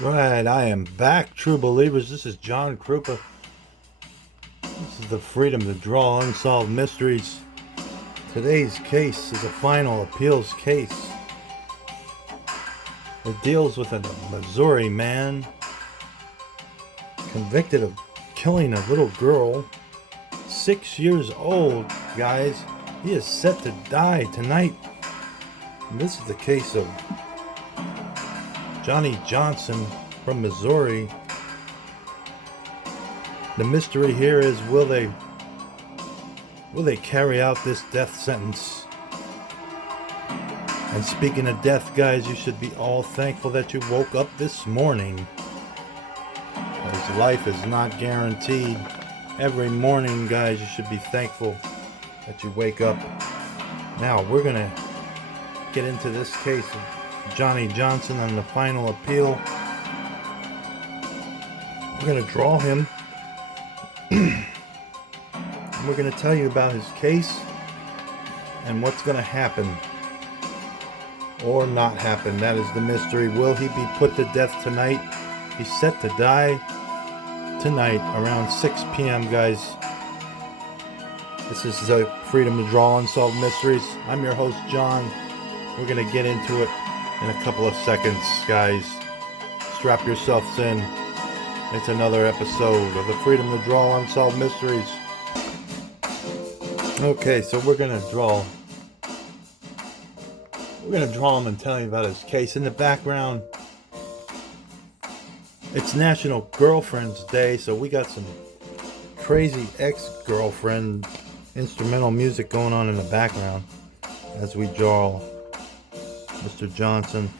Right, I am back, true believers. This is John Krupa. This is the freedom to draw unsolved mysteries. Today's case is a final appeals case. It deals with a Missouri man convicted of killing a little girl, 6 years old, guys. He is set to die tonight. And this is the case of Johnny Johnson from Missouri. The mystery here is, will they carry out this death sentence? And speaking of death, guys, you should be all thankful that you woke up this morning, because life is not guaranteed. Every morning, guys, you should be thankful that you wake up. Now we're gonna get into this case of Johnny Johnson on the final appeal. We're going to draw him. And we're going to tell you about his case and what's going to happen or not happen. That is the mystery. Will he be put to death tonight? He's set to die tonight around 6 p.m., guys. This is Freedom to Draw Unsolved Mysteries. I'm your host, John. We're going to get into it in a couple of seconds, guys. Strap yourselves in. It's another episode of the Freedom to Draw Unsolved Mysteries. Okay, so we're gonna draw him and tell you about his case. In the background, it's National Girlfriend's Day, so we got some crazy ex-girlfriend instrumental music going on in the background as we draw Mr. Johnson.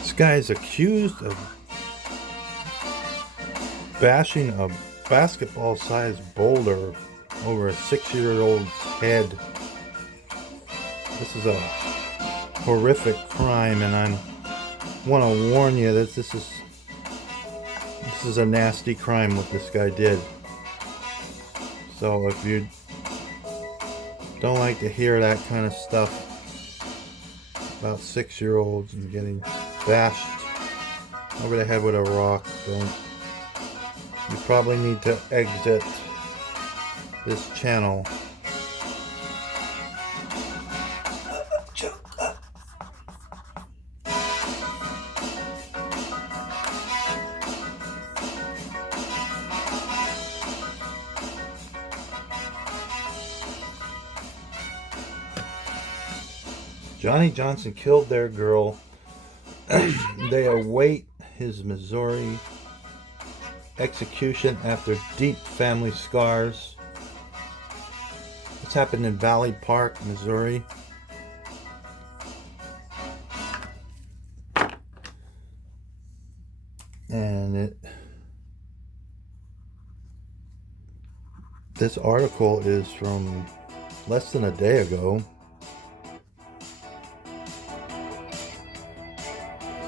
This guy is accused of bashing a basketball-sized boulder over a 6-year-old's head. This is a horrific crime, and I want to warn you that this is a nasty crime what this guy did. So if you don't like to hear that kind of stuff about 6-year-olds and getting bashed over the head with a rock, you probably need to exit this channel. Johnny Johnson killed their girl. They await his Missouri execution after deep family scars. This happened in Valley Park, Missouri. And this article is from less than a day ago.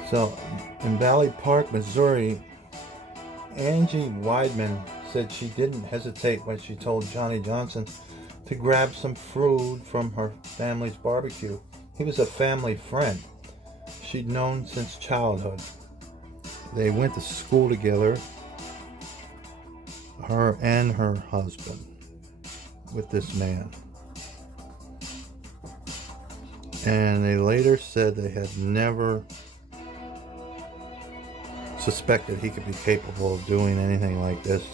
So, in Valley Park, Missouri, Angie Weidman said she didn't hesitate when she told Johnny Johnson to grab some food from her family's barbecue. He was a family friend she'd known since childhood. They went to school together, her and her husband, with this man. And they later said they had never suspected he could be capable of doing anything like this.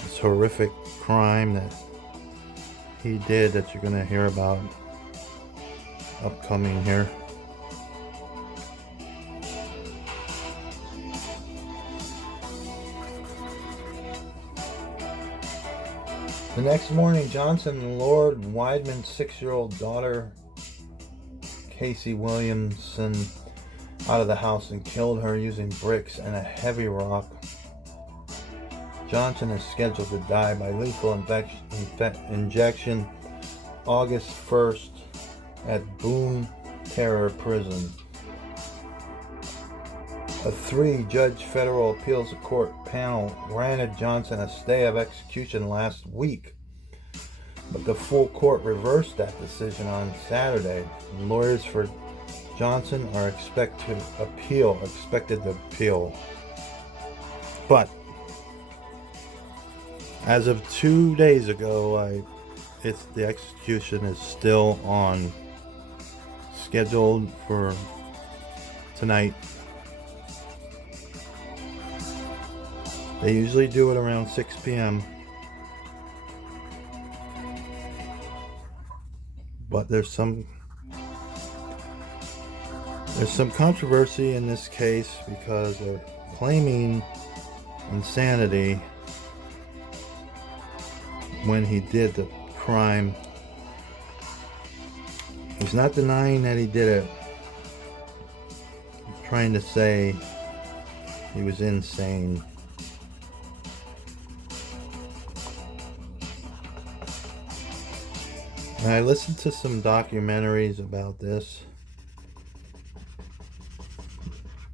This horrific crime that he did that you're going to hear about upcoming here. The next morning, Johnson lured Weidman's 6-year-old daughter, Casey Williamson, out of the house and killed her using bricks and a heavy rock. Johnson is scheduled to die by lethal injection August 1st at Bonne Terre prison. A 3-judge federal appeals court panel granted Johnson a stay of execution last week, but the full court reversed that decision on Saturday. Lawyers for Johnson are expected to appeal. But as of 2 days ago, the execution is still on, scheduled for tonight. They usually do it around 6 p.m. But there's some controversy in this case because they're claiming insanity when he did the crime. He's not denying that he did it. He's trying to say he was insane. And I listened to some documentaries about this,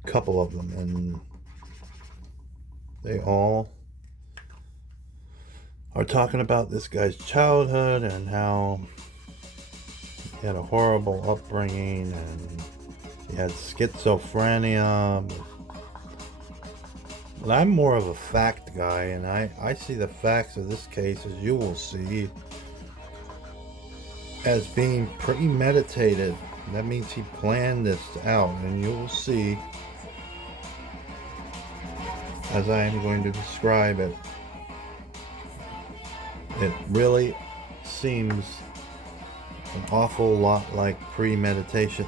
a couple of them, and they all are talking about this guy's childhood and how he had a horrible upbringing and he had schizophrenia. But I'm more of a fact guy, and I see the facts of this case, as you will see, as being premeditated. That means he planned this out, and you will see as I am going to describe it. It really seems an awful lot like premeditation.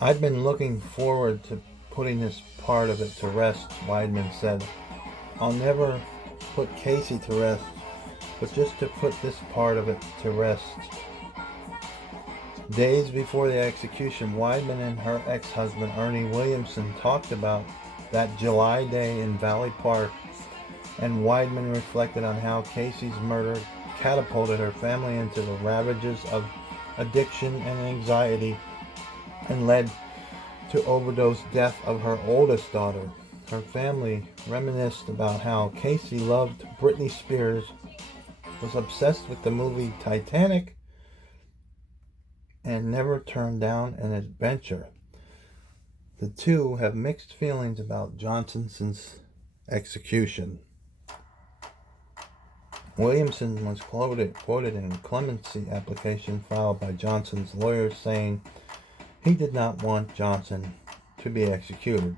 I've been looking forward to putting this part of it to rest, Weidman said. I'll never put Casey to rest, but just to put this part of it to rest. Days before the execution, Weidman and her ex-husband Ernie Williamson talked about that July day in Valley Park, and Weidman reflected on how Casey's murder catapulted her family into the ravages of addiction and anxiety and led to overdose death of her oldest daughter. Her family reminisced about how Casey loved Britney Spears, was obsessed with the movie Titanic, and never turned down an adventure. The two have mixed feelings about Johnson's execution. Williamson was quoted in a clemency application filed by Johnson's lawyers saying he did not want Johnson to be executed.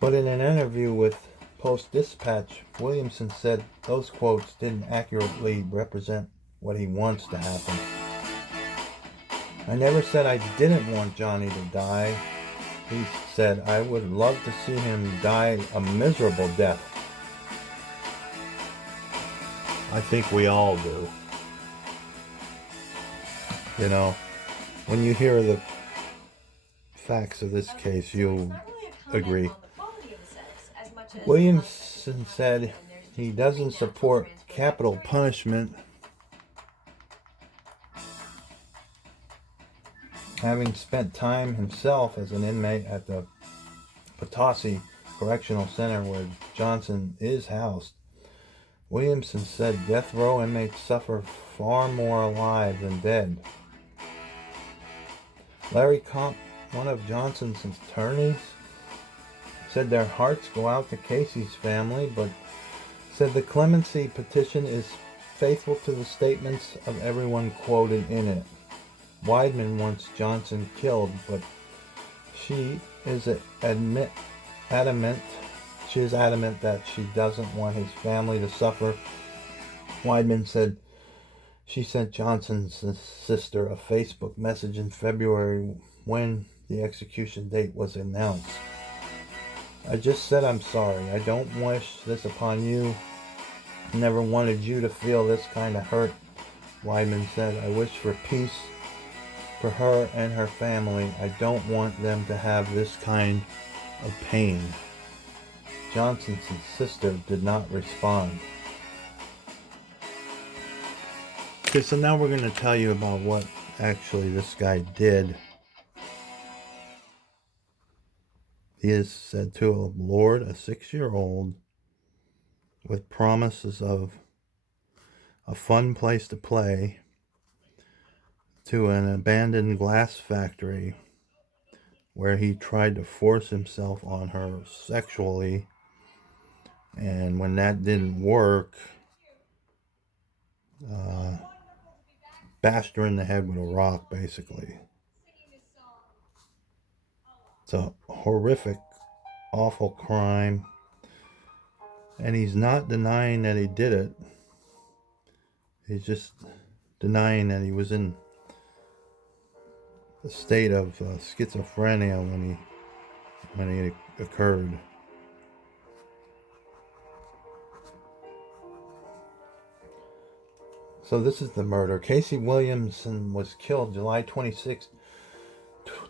But in an interview with Post-Dispatch, Williamson said those quotes didn't accurately represent what he wants to happen. I never said I didn't want Johnny to die. He said, I would love to see him die a miserable death. I think we all do. You know, when you hear the facts of this case, you'll agree. Williamson said he doesn't support capital punishment, having spent time himself as an inmate at the Potosi Correctional Center where Johnson is housed. Williamson said death row inmates suffer far more alive than dead. Larry Comp, one of Johnson's attorneys, said their hearts go out to Casey's family, but said the clemency petition is faithful to the statements of everyone quoted in it. Weidman wants Johnson killed, but she is adamant that she doesn't want his family to suffer. Weidman said she sent Johnson's sister a Facebook message in February when the execution date was announced. I just said I'm sorry. I don't wish this upon you. I never wanted you to feel this kind of hurt, Weidman said. I wish for peace for her and her family. I don't want them to have this kind of pain. Johnson's sister did not respond. Okay, so now we're going to tell you about what actually this guy did. He is said to have lured a 6-year-old with promises of a fun place to play to an abandoned glass factory where he tried to force himself on her sexually. And when that didn't work, bashed her in the head with a rock, basically. It's a horrific, awful crime. And he's not denying that he did it. He's just denying that he was in a state of schizophrenia when it occurred. So this is the murder. Casey Williamson was killed July 26,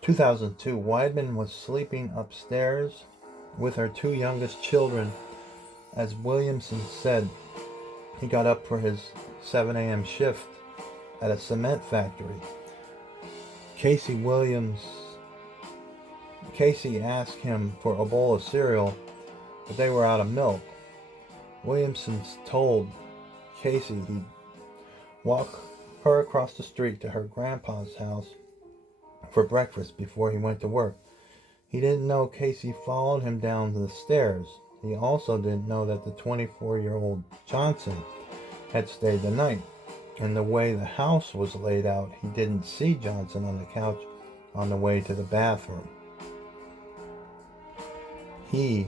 2002. Weidman was sleeping upstairs with her 2 youngest children. As Williamson said, he got up for his 7 a.m. shift at a cement factory. Casey asked him for a bowl of cereal, but they were out of milk. Williamson told Casey he'd walk her across the street to her grandpa's house for breakfast before he went to work. He didn't know Casey followed him down the stairs. He also didn't know that the 24-year-old Johnson had stayed the night. And the way the house was laid out, he didn't see Johnson on the couch on the way to the bathroom. He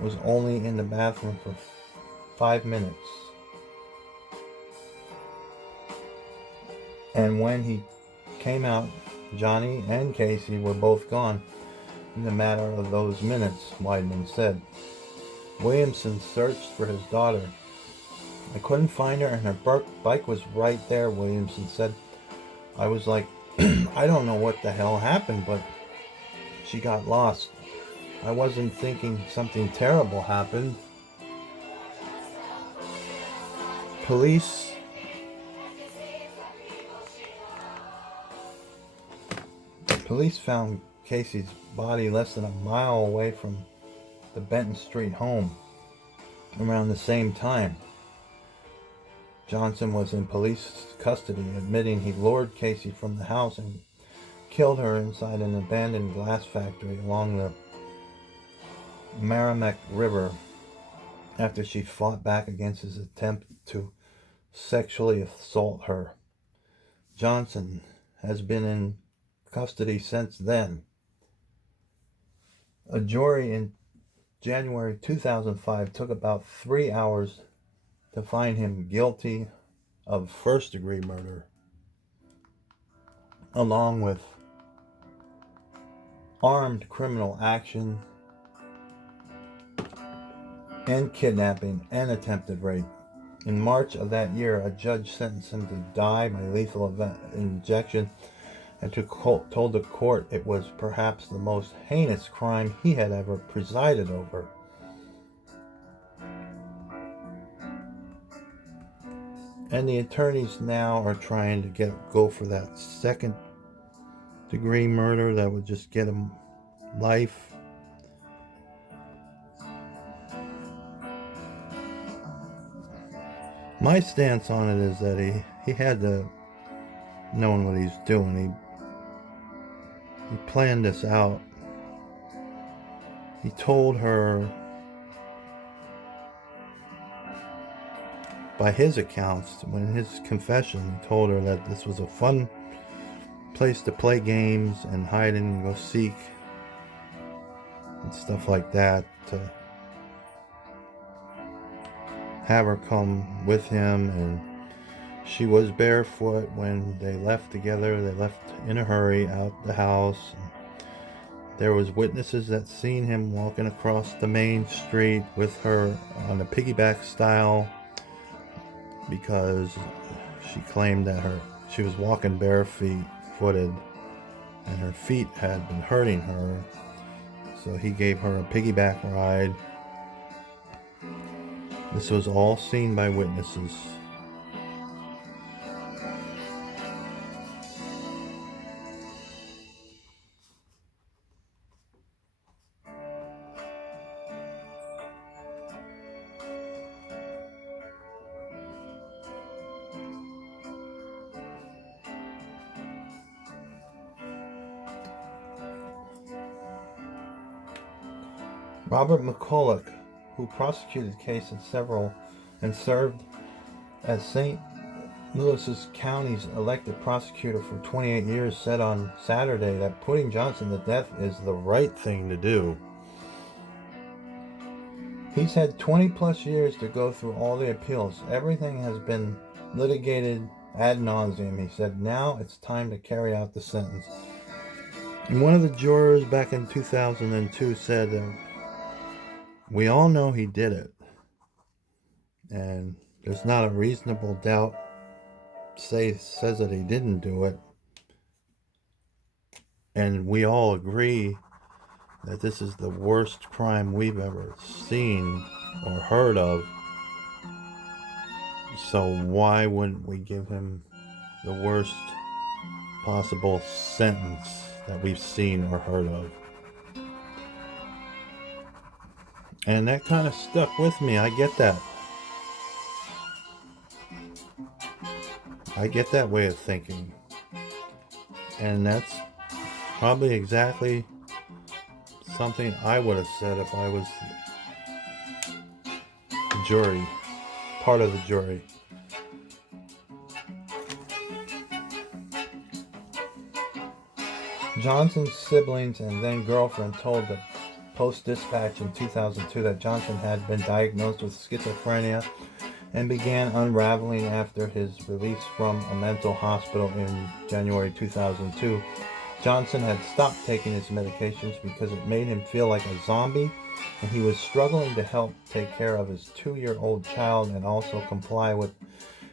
was only in the bathroom for 5 minutes. And when he came out, Johnny and Casey were both gone in the matter of those minutes, Weidman said. Williamson searched for his daughter. I couldn't find her, and her bike was right there, Williamson said. I was like, I don't know what the hell happened, but she got lost. I wasn't thinking something terrible happened. Police found Casey's body less than a mile away from the Benton Street home around the same time. Johnson was in police custody, admitting he lured Casey from the house and killed her inside an abandoned glass factory along the Merrimack River after she fought back against his attempt to sexually assault her. Johnson has been in custody since then. A jury in January 2005 took about 3 hours to find him guilty of first-degree murder, along with armed criminal action and kidnapping and attempted rape. In March of that year, a judge sentenced him to die by lethal injection and told the court it was perhaps the most heinous crime he had ever presided over. And the attorneys now are trying to go for that second-degree murder that would just get him life. My stance on it is that he had to know what he's doing. He planned this out. He told her, by his accounts, when his confession, he told her that this was a fun place to play games and hide and go seek and stuff like that, to have her come with him. And she was barefoot when they left together. They left in a hurry out the house. There was witnesses that seen him walking across the main street with her on a piggyback style, because she claimed that she was walking barefooted and her feet had been hurting her. So he gave her a piggyback ride. This was all seen by witnesses. Robert McCulloch, who prosecuted the case and served as St. Louis County's elected prosecutor for 28 years, said on Saturday that putting Johnson to death is the right thing to do. He's had 20 plus years to go through all the appeals. Everything has been litigated ad nauseum, he said. Now it's time to carry out the sentence. And one of the jurors back in 2002 said, we all know he did it. And there's not a reasonable doubt says that he didn't do it. And we all agree that this is the worst crime we've ever seen or heard of. So why wouldn't we give him the worst possible sentence that we've seen or heard of? And that kind of stuck with me. I get that. I get that way of thinking. And that's probably exactly something I would have said if I was the jury, part of the jury. Johnson's siblings and then girlfriend told the Post-Dispatch in 2002 that Johnson had been diagnosed with schizophrenia and began unraveling after his release from a mental hospital in January 2002. Johnson had stopped taking his medications because it made him feel like a zombie, and he was struggling to help take care of his 2-year-old child and also comply with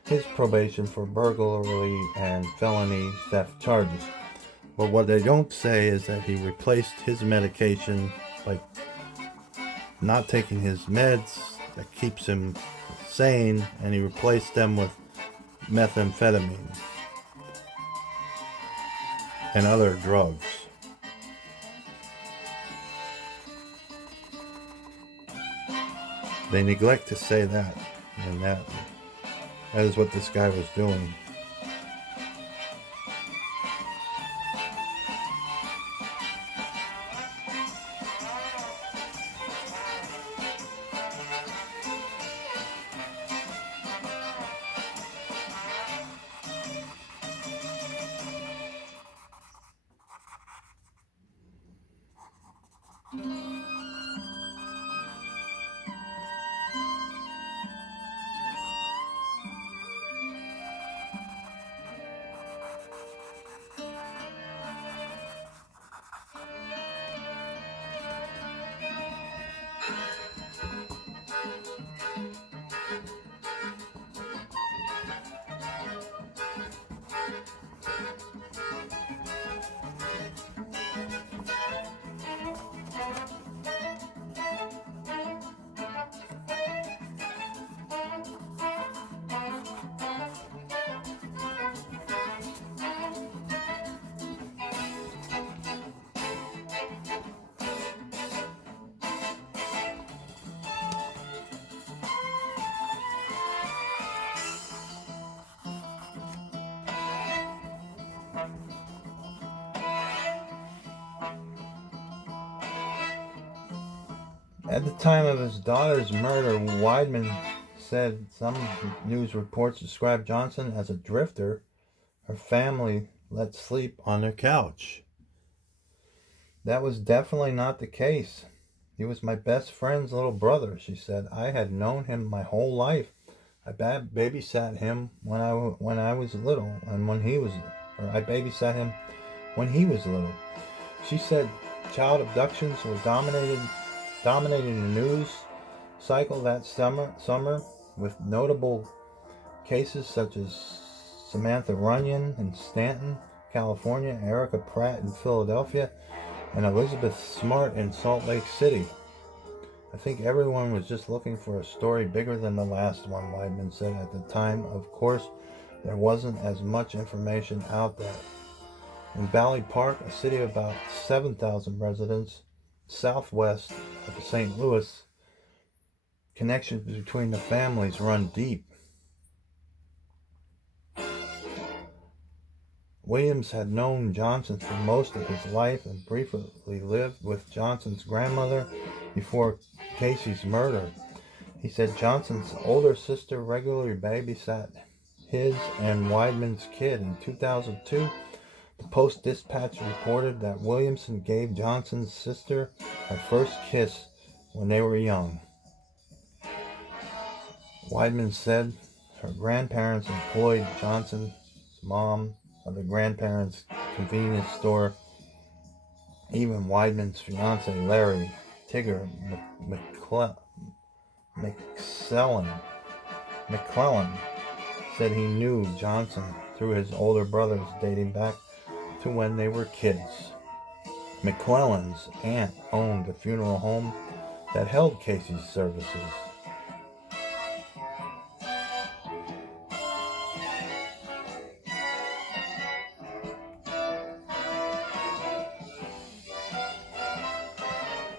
his probation for burglary and felony theft charges. But what they don't say is that he replaced his medication by not taking his meds that keeps him sane, and he replaced them with methamphetamine and other drugs. They neglect to say that, and that is what this guy was doing. At the time of his daughter's murder, Weidman said some news reports described Johnson as a drifter her family let sleep on their couch. That was definitely not the case. He was my best friend's little brother, she said. I had known him my whole life. I babysat him when I was little, and I babysat him when he was little. She said child abductions were dominating the news cycle that summer, with notable cases such as Samantha Runyon in Stanton, California, Erica Pratt in Philadelphia, and Elizabeth Smart in Salt Lake City. I think everyone was just looking for a story bigger than the last one, Weidman said at the time. Of course, there wasn't as much information out there. In Valley Park, a city of about 7,000 residents, southwest of St. Louis, connections between the families run deep. Williams had known Johnson for most of his life and briefly lived with Johnson's grandmother before Casey's murder. He said Johnson's older sister regularly babysat his and Weidman's kid. In 2002, the Post-Dispatch reported that Williamson gave Johnson's sister her first kiss when they were young. Weidman said her grandparents employed Johnson's mom of the grandparents' convenience store. Even Weidman's fiance, Larry Tigger McClellan, said he knew Johnson through his older brothers dating back to when they were kids. McClellan's aunt owned a funeral home that held Casey's services.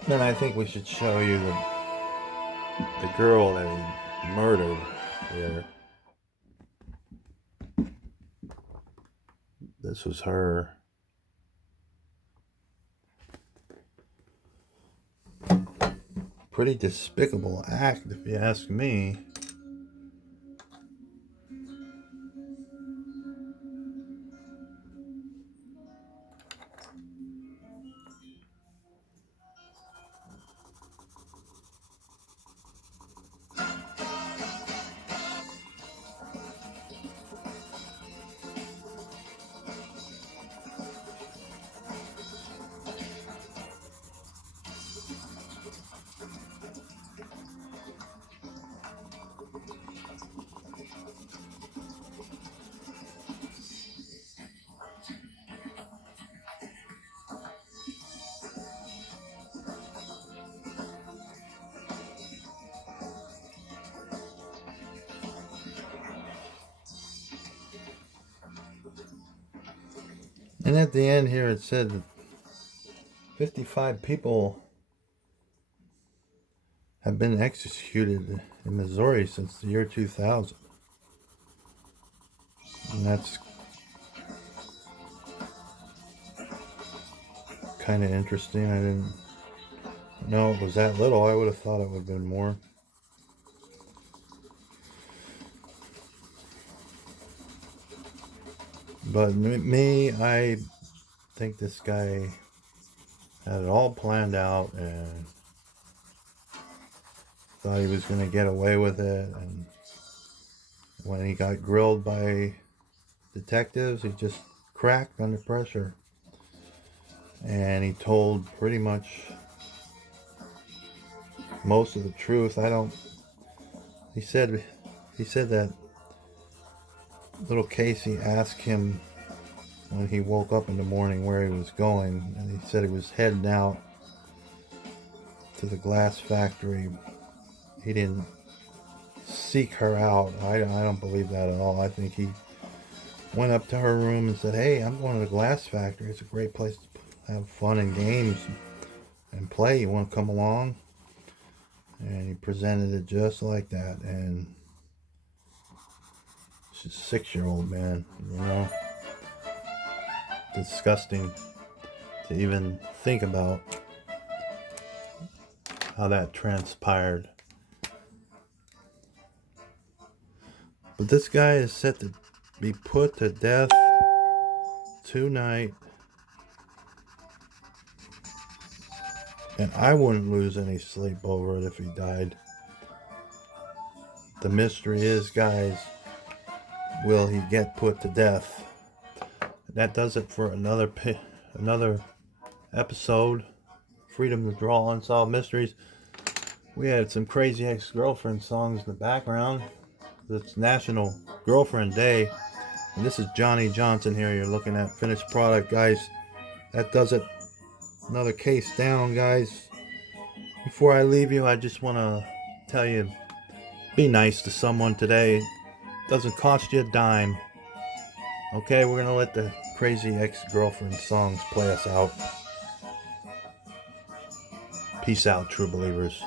Then I think we should show you the girl that he murdered here. This was her. Pretty despicable act, if you ask me. And at the end here it said that 55 people have been executed in Missouri since the year 2000. And that's kind of interesting. I didn't know it was that little. I would have thought it would have been more. But me, I think this guy had it all planned out and thought he was going to get away with it. And when he got grilled by detectives, he just cracked under pressure. And he told pretty much most of the truth. He said that little Casey asked him when he woke up in the morning where he was going, and he said he was heading out to the glass factory. He didn't seek her out. I don't believe that at all. I think he went up to her room and said, "Hey, I'm going to the glass factory. It's a great place to have fun and games and play. You want to come along?" And he presented it just like that. And she's a 6-year-old, man, you know. Disgusting to even think about how that transpired. But this guy is set to be put to death tonight. And I wouldn't lose any sleep over it if he died. The mystery is, guys, will he get put to death? That does it for another episode Freedom to Draw Unsolved Mysteries. We had some crazy ex-girlfriend songs in the background. It's National Girlfriend Day. And this is Johnny Johnson here. You're looking at finished product, guys. That does it. Another case down, guys. Before I leave you, I just want to tell you, be nice to someone today. It doesn't cost you a dime. Okay, we're going to let the crazy ex-girlfriend songs play us out. Peace out, true believers.